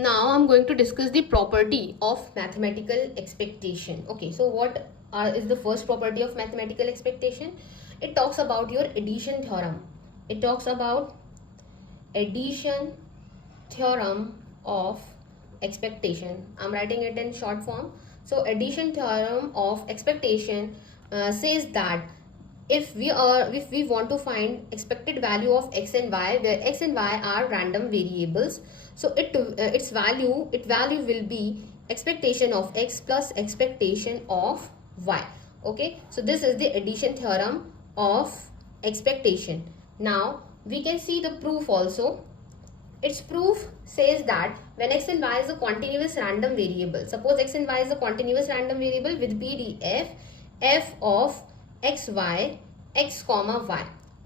Now I'm going to discuss the property of mathematical expectation. Okay, so what is the first property of mathematical expectation? It talks about your addition theorem. It talks about addition theorem of expectation. I'm writing it in short form. So addition theorem of expectation says that if we want to find expected value of x and y, where x and y are random variables, so its value will be expectation of x plus expectation of y. Okay, so this is the addition theorem of expectation. Now we can see the proof also. Its proof says that when x and y is a continuous random variable, suppose x and y is a continuous random variable with PDF f of xy x comma y,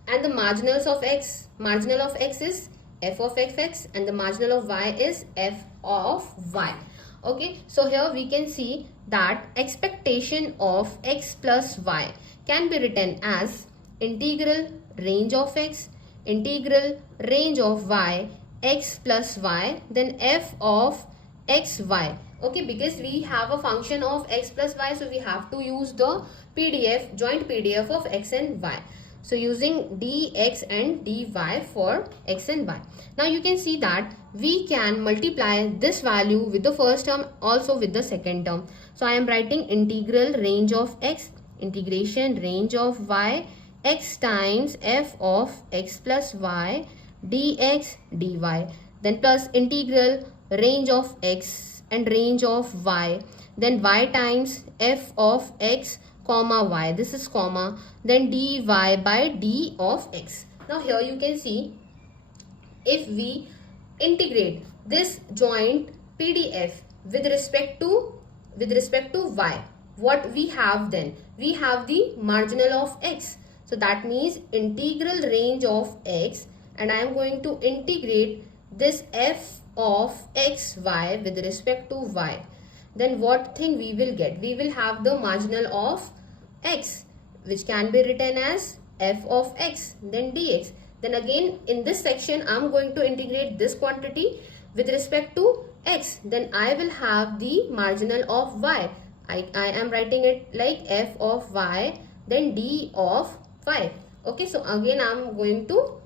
and the marginals of x, marginal of x is f of fx and the marginal of y is f of y. Okay, so here we can see that expectation of x plus y can be written as integral range of x, integral range of y, x plus y, then f of xy. Okay, because we have a function of x plus y, so we have to use the PDF, joint PDF of x and y. So using dx and dy for x and y. Now you can see that we can multiply this value with the first term, also with the second term. So I am writing integral range of x, integration range of y, x times f of x plus y dx dy, then plus integral range of x and range of y, then y times f of x comma y, this is comma, then dy by d of x. Now here you can see, if we integrate this joint PDF with respect to y, what we have then? We have the marginal of x. So that means integral range of x, and I am going to integrate this f of xy with respect to y. Then what thing we will get? We will have the marginal of x, which can be written as f of x, then dx. Then again in this section I am going to integrate this quantity with respect to x. Then I will have the marginal of y. I am writing it like f of y, then d of y. Okay, so again I am going to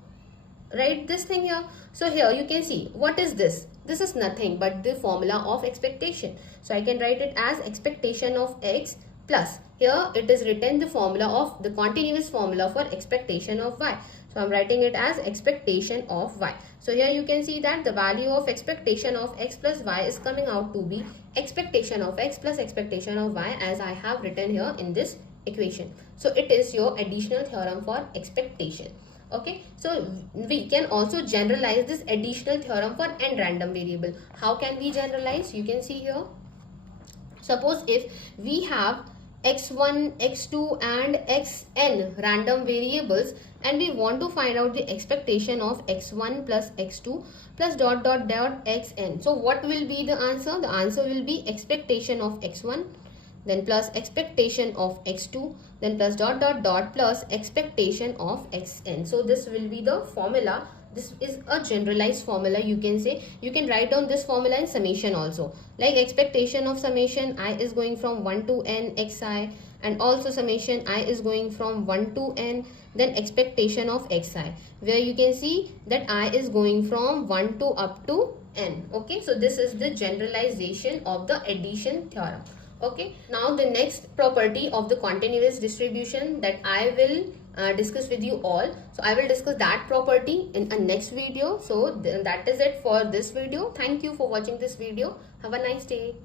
write this thing here. So here you can see, what is this? This is nothing but the formula of expectation. So I can write it as expectation of x plus, here it is written the formula of the continuous formula for expectation of y. So I'm writing it as expectation of y. So here you can see that the value of expectation of x plus y is coming out to be expectation of x plus expectation of y, as I have written here in this equation. So it is your additional theorem for expectation. Okay, so we can also generalize this additional theorem for n random variable. How can we generalize? You can see here, suppose if we have x1, x2 and xn random variables, and we want to find out the expectation of x1 plus x2 plus dot dot dot xn. So what will be the answer? The answer will be expectation of x1, then plus expectation of x2, then plus dot dot dot plus expectation of xn. So this will be the formula. This is a generalized formula, you can say. You can write down this formula in summation also, like expectation of summation I is going from 1 to n xi, and also summation I is going from 1 to n, then expectation of xi, where you can see that I is going from 1 to up to n. Okay, so this is the generalization of the addition theorem. Okay, now the next property of the continuous distribution that I will discuss with you all. So I will discuss that property in a next video. So that is it for this video. Thank you for watching this video. Have a nice day.